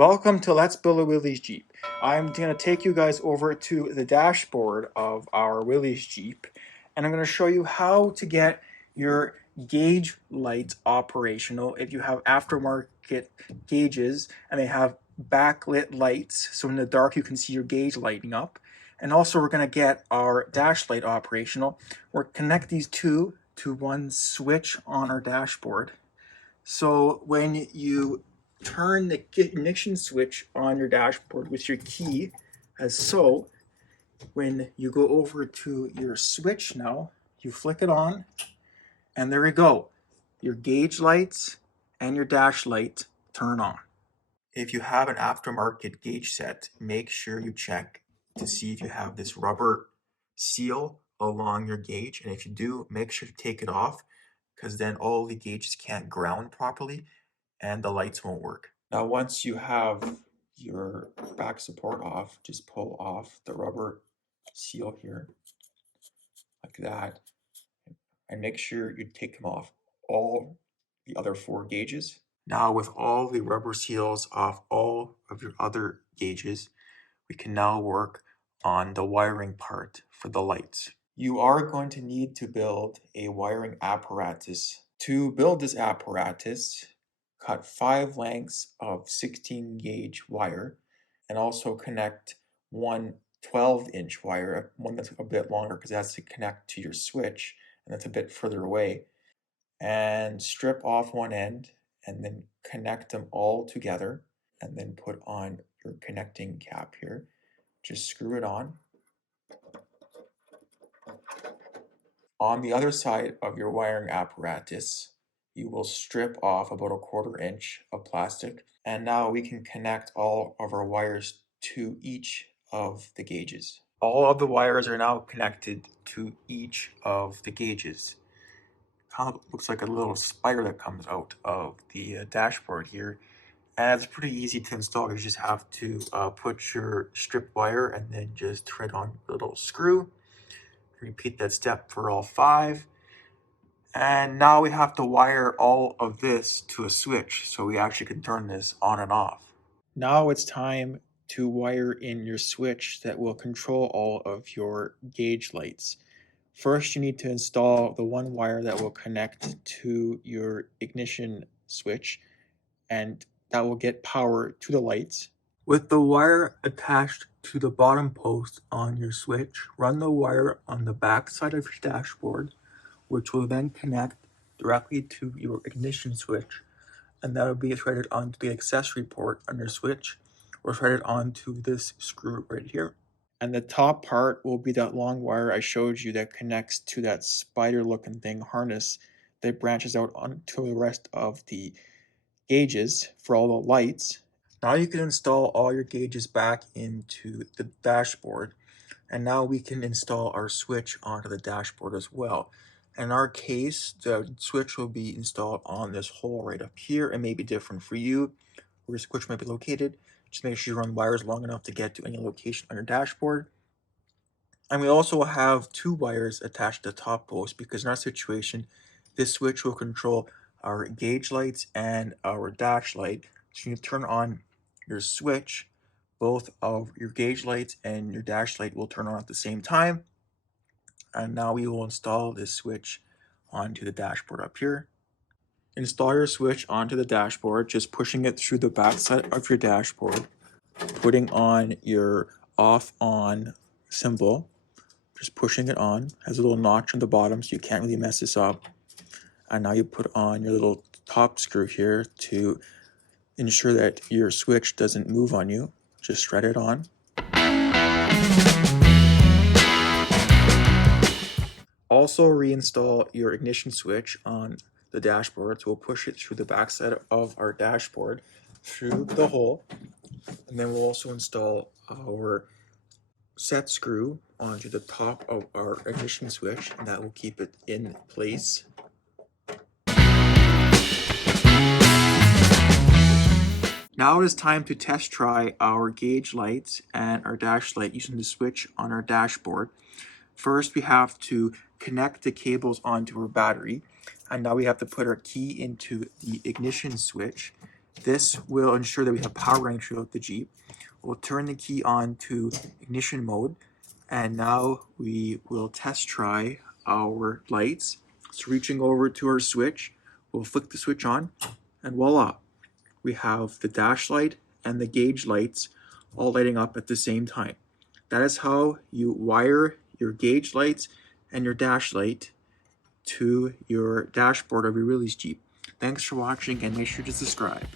Welcome to Let's Build a Willys Jeep. I'm going to take you guys over to the dashboard of our Willys Jeep, and I'm going to show you how to get your gauge lights operational if you have aftermarket gauges and they have backlit lights, so in the dark you can see your gauge lighting up. And also we're going to get our dash light operational. We're going to connect these two to one switch on our dashboard. So when you turn the ignition switch on your dashboard with your key, as so, when you go over to your switch now, you flick it on, and there we go. Your gauge lights and your dash light turn on. If you have an aftermarket gauge set, make sure you check to see if you have this rubber seal along your gauge. And if you do, make sure to take it off, because then all the gauges can't ground properly and the lights won't work. Now, once you have your back support off, just pull off the rubber seal here, like that, and make sure you take them off all the other 4 gauges. Now, with all the rubber seals off all of your other gauges, we can now work on the wiring part for the lights. You are going to need to build a wiring apparatus. To build this apparatus, cut 5 lengths of 16 gauge wire and also connect one 12-inch wire, one that's a bit longer because it has to connect to your switch and that's a bit further away, and strip off one end and then connect them all together and then put on your connecting cap here. Just screw it on. On the other side of your wiring apparatus, you will strip off about a 1/4 inch of plastic, and now we can connect all of our wires to each of the gauges. All of the wires are now connected to each of the gauges. Kind of looks like a little spider that comes out of the dashboard here, and it's pretty easy to install. You just have to put your strip wire and then just thread on the little screw. Repeat that step for all 5. And now we have to wire all of this to a switch so we actually can turn this on and off. Now it's time to wire in your switch that will control all of your gauge lights. First, you need to install the one wire that will connect to your ignition switch, and that will get power to the lights. With the wire attached to the bottom post on your switch, run the wire on the back side of your dashboard, which will then connect directly to your ignition switch, and that will be threaded onto the accessory port on your switch, or threaded onto this screw right here. And the top part will be that long wire I showed you that connects to that spider-looking thing harness that branches out onto the rest of the gauges for all the lights. Now you can install all your gauges back into the dashboard, and now we can install our switch onto the dashboard as well. In our case, the switch will be installed on this hole right up here. It may be different for you where your switch might be located. Just make sure you run wires long enough to get to any location on your dashboard. And we also have 2 wires attached to the top post, because in our situation, this switch will control our gauge lights and our dash light. So you turn on your switch, both of your gauge lights and your dash light will turn on at the same time. And now we will install this switch onto the dashboard up here. Install your switch onto the dashboard, just pushing it through the back side of your dashboard, putting on your off-on symbol, just pushing it on. It has a little notch on the bottom so you can't really mess this up. And now you put on your little top screw here to ensure that your switch doesn't move on you. Just thread it on. Also reinstall your ignition switch on the dashboard. So we'll push it through the backside of our dashboard through the hole. And then we'll also install our set screw onto the top of our ignition switch, and that will keep it in place. Now it is time to test try our gauge lights and our dash light using the switch on our dashboard. First, we have to connect the cables onto our battery, and now we have to put our key into the ignition switch, This will ensure that we have power running throughout the Jeep. We'll turn the key on to ignition mode, and now we will test try our lights. So reaching over to our switch, we'll flick the switch on, and voila, we have the dash light and the gauge lights all lighting up at the same time. That is how you wire your gauge lights and your dash light to your dashboard of your Willys Jeep. Thanks for watching, and make sure to subscribe.